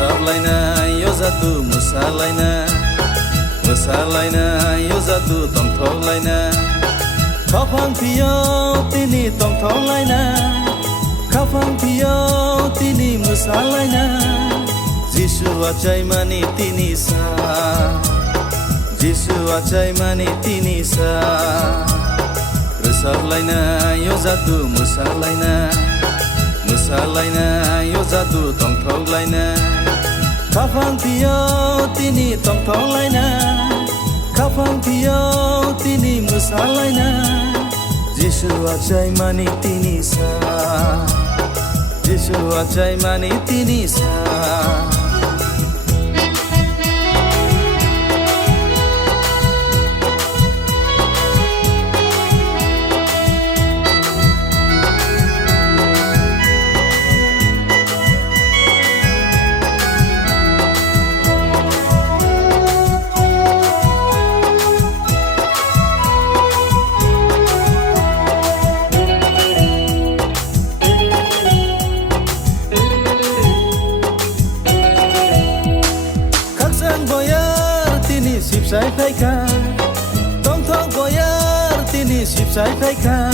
Mosalayna yo jadu Mosalayna yo jadu tongtholayna Khafang phiyo tini tongtholayna Khafang phiyo tini Mosalayna Jisu achai mani tini sa Jisu achai mani tini sa Mosalayna yo jadu Mosalayna yo jadu tongtholayna Khafang phiyo tini tongtholayna Khafang phiyo tini Mosalayna Jisu achai mani tini sa Jisu achai mani tini sa Sipsai phaika tongthong boyar tini sipsai phaika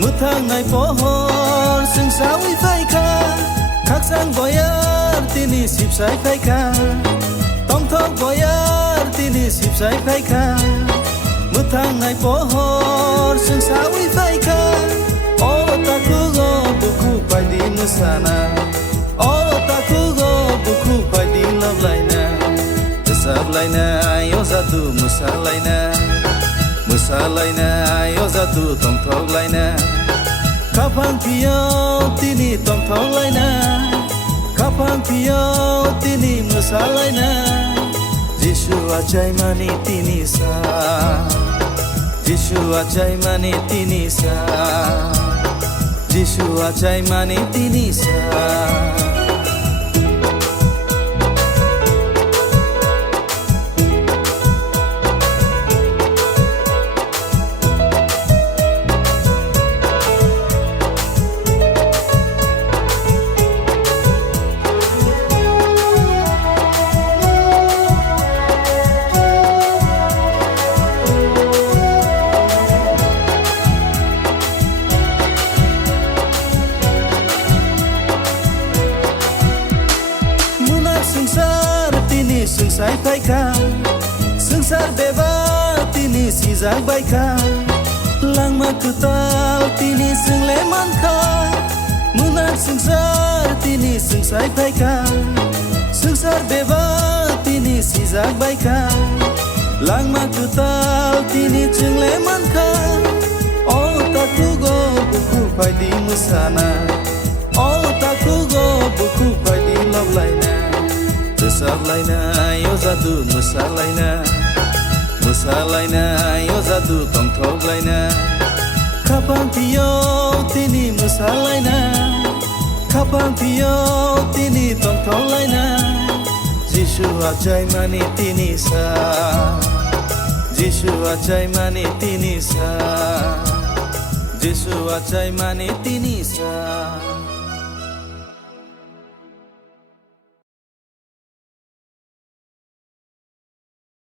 muthang ngai pohor singsawi phaika khaksang boyar tini sipsai phaika tongthong boyar tini sipsai phaika muthang ngai pohor singsawi phaika o takugo buku paidi musana o takugo buku paidi lovelaina Mosalayna yo jadu Mosalayna yo jadu tongtholayna Khafang phiyo tini tongtholayna Khafang phiyo tini Mosalayna Jisu achai mani tini sa Jisu achai mani tini sa Jisu achai mani tini sa Sungsai phaika Sungsar beba tini sijak baika Langma kutal tini sungle manka Munak sungsar tini sungsai phaika Sungsar beba tini sijak baika Langma kutal tini sungle manka Oh takugo buku paidi musana Oh takugo buku paidi lovelaina Mosalayna yo jadu Mosalayna yo jadu tongtholayna Khafang phiyo tini Mosalayna Khafang phiyo tini tongtholayna Jisu achai mani tini sa Jisu achai mani tini sa Jisu achai mani tini sa